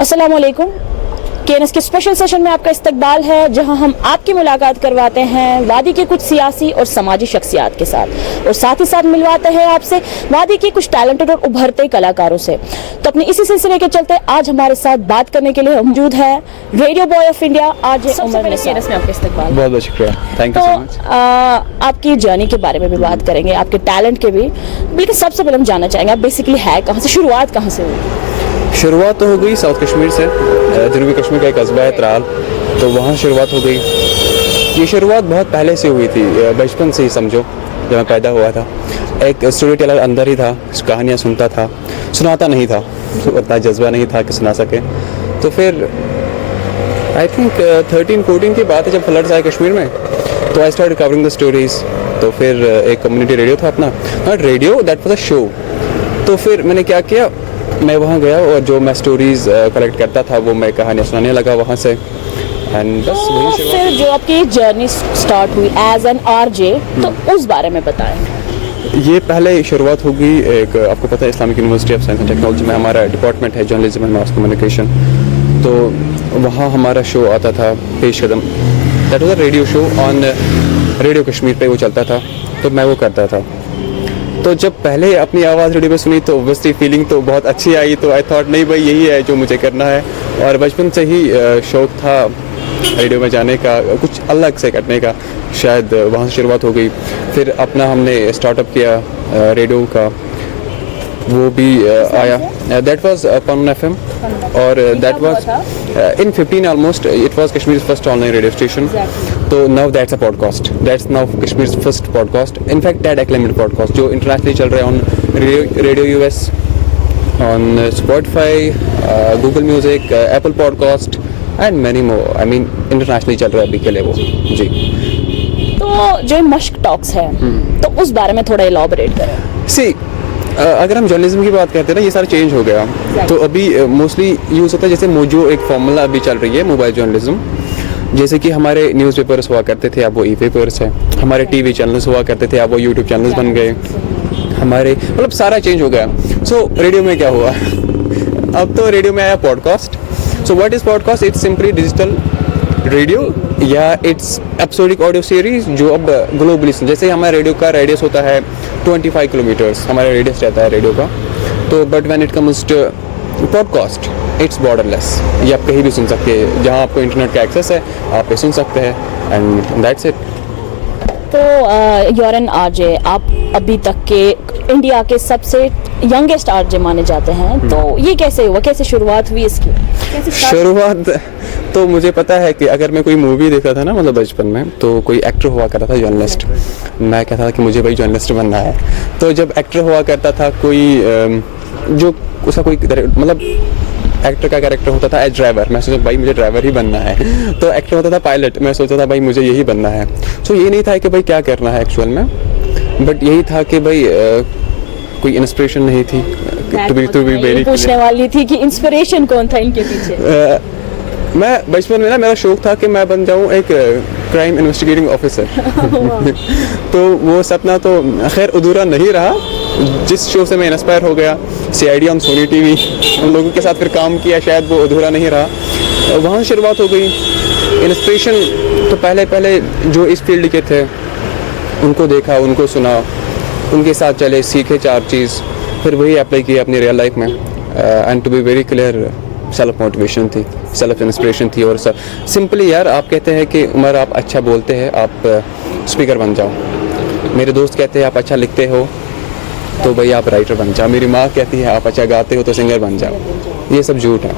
अस्सलाम वालेकुम। केएनएस के स्पेशल सेशन में आपका इस्तकबाल है, जहां हम आपकी मुलाकात करवाते हैं वादी के कुछ सियासी और समाजी शख्सियात के साथ, और साथ ही साथ मिलवाते हैं आपसे वादी के कुछ टैलेंटेड और उभरते कलाकारों से। तो अपने इसी सिलसिले के चलते आज हमारे साथ बात करने के लिए मौजूद है रेडियो बॉय ऑफ इंडिया आज उमर निसार। में आपका इस्तकबाल। बहुत बहुत शुक्रिया, थैंक यू सो मच। आपकी जर्नी के बारे में भी बात करेंगे, आपके टैलेंट के भी, लेकिन सबसे पहले हम जानना चाहेंगे आप बेसिकली है कहाँ से, शुरुआत कहाँ से हुई? शुरुआत तो हो गई साउथ कश्मीर से, जनूबी कश्मीर का एक कस्बा है त्राल, तो वहाँ शुरुआत हो गई। ये शुरुआत बहुत पहले से हुई थी, बचपन से ही समझो, जब मैं पैदा हुआ था। एक स्टोरी टेलर अंदर ही था, कहानियाँ सुनता था, सुनाता नहीं था, तो उतना जज्बा नहीं था कि सुना सके। तो फिर आई थिंक 13-14 की बात है जब फ्लड्स आए कश्मीर में, तो I start covering the stories. तो फिर एक कम्युनिटी रेडियो था अपना, not radio, that was a show. तो फिर मैंने क्या किया, मैं वहाँ गया और जो मैं स्टोरीज कलेक्ट करता था वो मैं कहानियाँ सुनाने लगा वहाँ से, एंड बस वही शुरुआत। फिर जो आपकी जर्नी स्टार्ट हुई एज एन आरजे, तो उस बारे में बताएं। ये पहले शुरुआत होगी, एक आपको पता है Islamic university of science and technology में हमारा डिपार्टमेंट है जर्नलिज्म एंड मास कम्युनिकेशन, तो वहाँ हमारा शो आता था Pesh Kadam, that was a radio show on radio Kashmir पे वो चलता था, तो मैं वो करता था। तो जब पहले अपनी आवाज़ रेडियो पे सुनी तो ऑब्वियसली फीलिंग तो बहुत अच्छी आई, तो आई थॉट नहीं भाई यही है जो मुझे करना है, और बचपन से ही शौक़ था रेडियो में जाने का, कुछ अलग से करने का, शायद वहाँ से शुरुआत हो गई। फिर अपना हमने स्टार्टअप किया रेडियो का, वो भी आया, दैट वाज पन एफएम, और that was in 15 almost, it was Kashmir's first online radio station. So now that's a podcast, that's now Kashmir's first podcast, in fact that acclaimed podcast जो internationally चल रहा है on radio US, on Spotify, Google Music, Apple Podcast and many more, I mean internationally चल रहा है अभी के लिए वो जी। तो जो मश्क टॉक्स है, तो उस बारे में थोड़ा इलॉबरेट करें। सी अगर हम जर्नलिज्म की बात करते हैं ना, ये सारा चेंज हो गया, तो अभी मोस्टली यूज़ होता है जैसे जो एक फॉर्मूला अभी चल रही है मोबाइल जर्नलिज्म, जैसे कि हमारे न्यूज़पेपर्स हुआ करते थे, अब वो ई-पेपर्स हैं, हमारे टीवी चैनल्स हुआ करते थे, अब वो यूट्यूब चैनल्स बन गए हमारे, मतलब सारा चेंज हो गया। सो रेडियो में क्या हुआ, अब तो रेडियो में आया podcast. So what is podcast? It's simply digital radio या इट्स एपिसोडिक ऑडियो सीरीज जो अब ग्लोबली, जैसे हमारे रेडियो का रेडियस होता है 25 किलोमीटर्स, हमारा रेडियस रहता है रेडियो का, तो but when it comes to podcast it's borderless, ये आप कहीं भी सुन सकते हैं, जहाँ आपको इंटरनेट का एक्सेस है आप ये सुन सकते हैं, एंड दैट्स इट। तो यू एन आरजे, आप अभी तक के इंडिया के सबसे यंगेस्ट आरजे माने जाते हैं, तो ये कैसे हुआ, कैसे शुरुआत हुई इसकी? शुरुआत तो मुझे पता है कि अगर मैं कोई मूवी देखता था ना, मतलब बचपन में, तो कोई एक्टर हुआ करता था जर्नलिस्ट, मैं कहता था कि मुझे भाई जर्नलिस्ट बनना है। तो जब एक्टर हुआ करता था कोई जो उसका कोई मतलब एक्टर का कैरेक्टर होता था एज ड्राइवर, मैं सोचा भाई मुझे ड्राइवर ही बनना है। तो एक्टर होता था पायलट, मैं सोचता था भाई मुझे यही बनना है। सो ये नहीं था कि भाई क्या करना है एक्चुअल में, बट यही था कि भाई कोई इंस्पिरेशन नहीं थी। टू बी वेरी पूछने वाली थी कि इंस्पिरेशन कौन था इनके पीछे। मैं बचपन में ना, मेरा शौक था कि मैं बन जाऊं एक क्राइम इन्वेस्टिगेटिंग ऑफिसर। तो वो सपना तो खैर अधूरा नहीं रहा, जिस शो से मैं इंस्पायर हो गया, CID ऑन सोनी टीवी, उन लोगों के साथ फिर काम किया, शायद वो अधूरा नहीं रहा, वहाँ शुरुआत हो गई। इंस्पिरेशन तो पहले जो इस फील्ड के थे उनको देखा, उनको सुना, उनके साथ चले, सीखे 4 चीज़, फिर वही अप्लाई किया अपनी रियल लाइफ में। And to be very clear, self motivation थी, सेल्फ इंस्पिरेशन थी, और सिंपली यार आप कहते हैं कि उमर आप अच्छा बोलते हैं, आप स्पीकर बन जाओ। मेरे दोस्त कहते हैं आप अच्छा लिखते हो तो भाई आप राइटर बन जाओ। मेरी माँ कहती है आप अच्छा गाते हो तो सिंगर बन जाओ। ये सब झूठ है,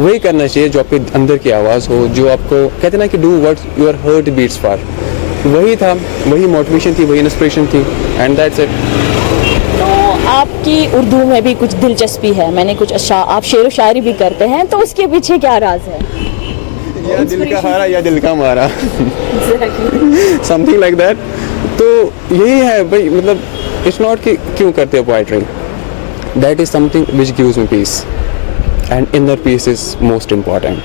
वही करना चाहिए जो आपके अंदर की आवाज़ हो, जो आपको कहते ना कि do what your heart beats for. वही था, वही मोटिवेशन थी, वही इंस्पिरेशन थी, एंड दैट्स इट। आपकी उर्दू में भी कुछ दिलचस्पी है, मैंने कुछ आप शेर व शायरी भी करते हैं, तो उसके पीछे क्या राज है? या दिल का हारा या दिल का मारा, समथिंग लाइक दैट। तो यही है भाई, मतलब इट्स नॉट कि क्यों करते हो poetry, that is something which gives me peace, and inner peace is most important.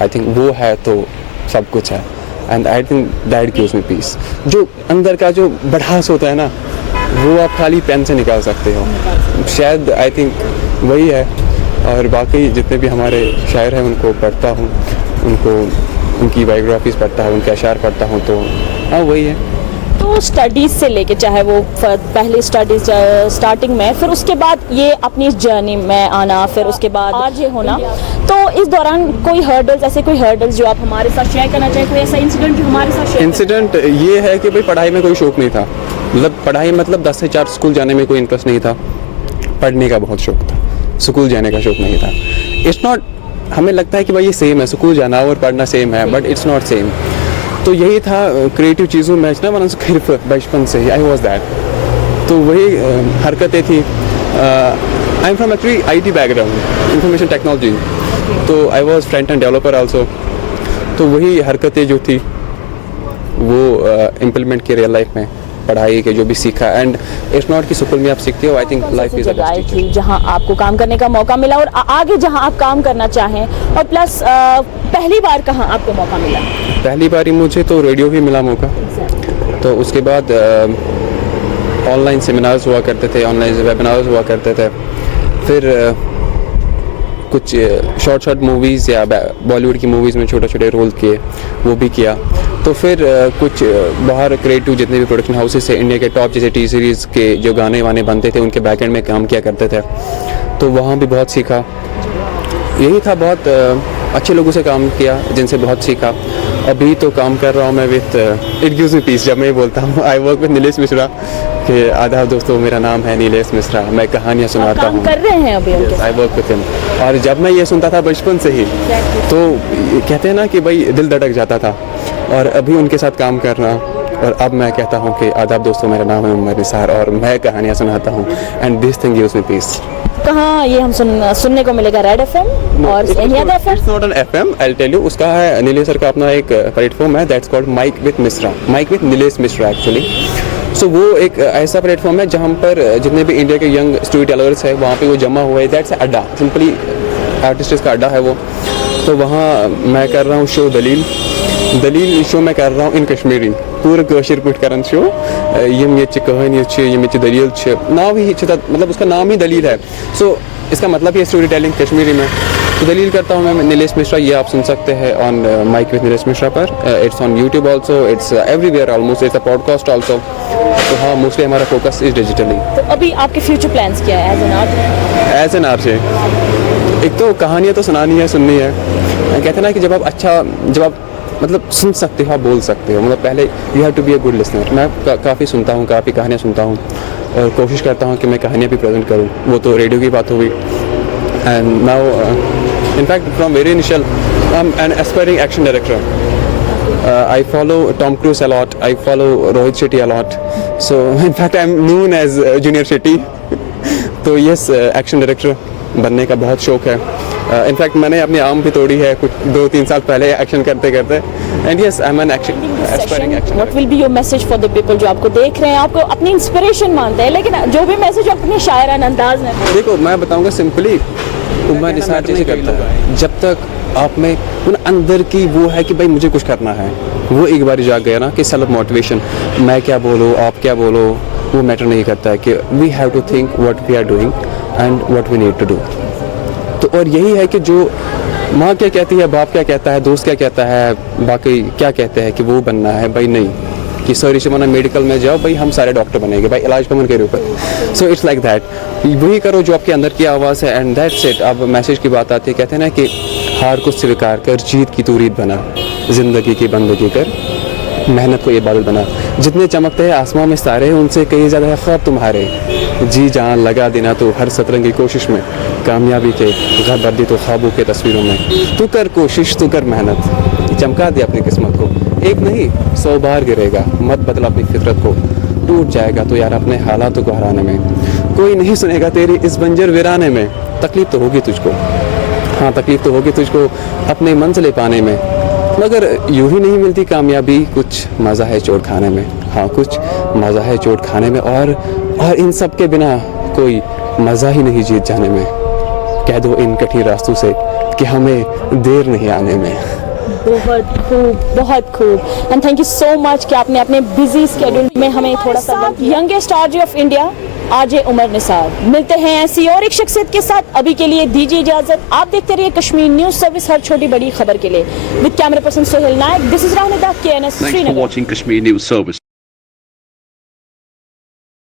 I think वो है तो सब कुछ है। And I think that gives me peace. जो अंदर का जो भड़ास होता है ना, वो आप खाली पेन से निकाल सकते हो, शायद आई थिंक वही है। और बाकी जितने भी हमारे शायर हैं उनको पढ़ता हूँ, उनकी बायोग्राफीज़ पढ़ता हूँ, उनके अशार पढ़ता हूँ, तो हाँ वही है। तो स्टडीज़ से लेके, चाहे वो पहले स्टडीज़ स्टार्टिंग में, फिर उसके बाद ये अपनी इस जर्नी में आना, फिर उसके बाद आज ये होना, तो इस दौरान कोई हर्डल्स, ऐसे कोई हर्डल्स जो आप हमारे साथ शेयर करना चाहें, कोई ऐसा इंसिडेंट जो हमारे साथ शेयर? इंसिडेंट ये है कि भाई पढ़ाई में कोई शौक़ नहीं था, मतलब पढ़ाई मतलब 10 से 4 स्कूल जाने में कोई इंटरेस्ट नहीं था, पढ़ने का बहुत शौक़ था, स्कूल जाने का शौक़ नहीं था। इट्स नॉट, हमें लगता है कि भाई ये सेम है, स्कूल जाना और पढ़ना सेम है, बट इट्स नॉट सेम। तो यही था क्रिएटिव चीज़ों में ना, मैंने सिर्फ बचपन से ही आई वॉज दैट, तो वही हरकतें थी। I am from actually IT background, information technology, तो I was front end developer also, तो वही हरकतें जो थी वो इम्प्लीमेंट की रियल लाइफ में, पढ़ाई के जो भी सीखा। एंड इट्स नॉट कि स्कूल में आप सीखते हो, I think life is a best थी जहां आपको काम करने का मौका मिला और आगे जहां आप काम करना चाहें, और प्लस पहली बार कहां आपको मौका मिला? पहली बार ही मुझे तो रेडियो ही मिला मौका, तो उसके बाद ऑनलाइन सेमिनार्स हुआ करते थे, ऑनलाइन वेबिनार्स हुआ करते थे, फिर कुछ शॉर्ट मूवीज़ या बॉलीवुड की मूवीज़ में छोटे रोल किए, वो भी किया। तो फिर कुछ बाहर क्रिएटिव जितने भी प्रोडक्शन हाउसेस थे, इंडिया के टॉप जैसे T सीरीज़ के जो गाने वाने बनते थे, उनके बैकएंड में काम किया करते थे, तो वहाँ भी बहुत सीखा। यही था, बहुत अच्छे लोगों से काम किया जिनसे बहुत सीखा। अभी तो काम कर रहा हूँ मैं with it gives me peace, जब मैं बोलता हूँ I work with Nilesh Mishra, कि आदाब दोस्तों, मेरा नाम है नीलेश मिश्रा, मैं कहानियाँ सुनाता हूँ। कर रहे हैं अभी? आई वर्क विथ हिम। और जब मैं ये सुनता था बचपन से ही, तो कहते हैं ना कि भाई दिल धड़क जाता था, और अभी उनके साथ काम करना, और अब मैं कहता हूँ कि आदाब दोस्तों, मेरा नाम है उमर निसार और मैं कहानियाँ सुनाता हूँ, and this thing gives me peace. कहाँ ये हम सुनने को मिलेगा? Red FM or any other FM? It's not an FM, I tell you. उसका है नीलेश सर का अपना एक प्लेटफॉर्म है, that's called mic with Mishra, mic with Nilesh Mishra actually. So वो एक ऐसा प्लेटफॉर्म है जहाँ पर जितने भी इंडिया के यंग स्टोरी टेलर्स है, वहाँ पे वो जमा हुआ है, दैट्स अड्डा, सिंपली आर्टिस्ट का अड्डा है वो। तो वहाँ मैं कर रहा हूँ शो दलील शो मैं कर रहा हूँ इन कश्मीरी, पूरा कश्मीर पुट करन शो, यम ये कहानी यम ये दलील नाम ही, मतलब उसका नाम ही दलील है। सो इसका मतलब ये स्टोरी टेलिंग कश्मीरी में, तो दलील करता हूँ मैं नीलेश मिश्रा। ये आप सुन सकते हैं on mic with Nilesh Mishra पर, it's on YouTube also, it's everywhere almost, it's a podcast also. तो हाँ, मोस्टली हमारा फोकस इज डिजिटली। तो अभी आपके फ्यूचर प्लान्स क्या है एज एन आर्ट? एक तो कहानियाँ तो सुनानी है, सुननी है। कहते हैं ना कि जब आप मतलब सुन सकते हो, आप बोल सकते हो, मतलब पहले you have to be a good listener. मैं काफ़ी सुनता हूँ, काफ़ी कहानियाँ सुनता हूँ, और कोशिश करता हूँ कि मैं कहानियाँ भी प्रेजेंट करूँ। वो तो रेडियो की बात हो गई, and now in fact from very initial I'm an aspiring action director. I follow Tom Cruise a lot, I follow Rohit Shetty a lot, so in fact I'm known as Junior Shetty. तो yes, action director बनने का बहुत शौक है। In fact मैंने अपनी arm भी तोड़ी है कुछ 2-3 साल पहले एक्शन करते and yes I am an aspiring action. What will be your message for the people जो आपको देख रहे हैं, आपको अपनी इंस्पिरेशन मानते हैं, लेकिन जो भी मैसेज अपने शायराना अंदाज में? देखो, मैं बताऊंगा सिंपली, उमर निसार जैसे करता है, जब तक आप में उन अंदर की वो है कि भाई मुझे कुछ करना है, वो एक बार जाग गया ना कि सेल्फ मोटिवेशन, मैं क्या बोलो आप क्या बोलो, वो मैटर नहीं करता है कि we have to think what we are doing and what we need to do. तो और यही है कि जो माँ क्या कहती है, बाप क्या कहता है, दोस्त क्या कहता है, बाकी क्या कहते हैं कि वो बनना है, भाई नहीं कि सॉरी शमाना मेडिकल में जाओ, भाई हम सारे डॉक्टर बनेंगे, भाई इलाज कमन के ऊपर। सो इट्स लाइक दैट, वही करो जो आपके अंदर की आवाज़ है, एंड दैट्स इट। अब मैसेज की बात आती है, कहते हैं ना कि हार को स्वीकार कर, जीत की तू रीत बना, ज़िंदगी की बंदगी कर, मेहनत को इबादत बना। जितने चमकते हैं आसमां में सारे, उनसे कहीं ज़्यादा है ख्वाब तुम्हारे, जी जान लगा देना तो हर सतरंग की कोशिश में, कामयाबी के घर बदी तो ख्वाबों के तस्वीरों में। तू कर कोशिश, तू कर मेहनत, चमका दे अपनी किस्मत को, एक नहीं 100 बार गिरेगा, मत बदला अपनी फितरत को, टूट जाएगा तो यार अपने हालातों को हराने में, कोई नहीं सुनेगा तेरी इस बंजर वीराने में। तकलीफ तो होगी तुझको, हाँ तकलीफ तो होगी तुझको अपने मंजिल पाने में, मगर यूं ही नहीं मिलती कामयाबी, कुछ मज़ा है चोट खाने में, हाँ कुछ मज़ा है चोट खाने में, और इन सब के बिना कोई मज़ा ही नहीं जीत जाने में। कह दो इन कठिन रास्तों से कि हमें देर नहीं आने में। बहुत खूब and thank you so much कि आपने अपने बिजी स्केड्यूल में हमें थोड़ा सा youngest RJ of India RJ Umar Nisar. मिलते हैं ऐसी और एक शख्सियत के साथ, अभी के लिए दीजिए इजाजत। आप देखते रहिए कश्मीर न्यूज सर्विस, हर छोटी बड़ी खबर के लिए। With camera person Sohail Naik, this is Rahul KNS Thanks for Srinagar. watching Kashmir News Service.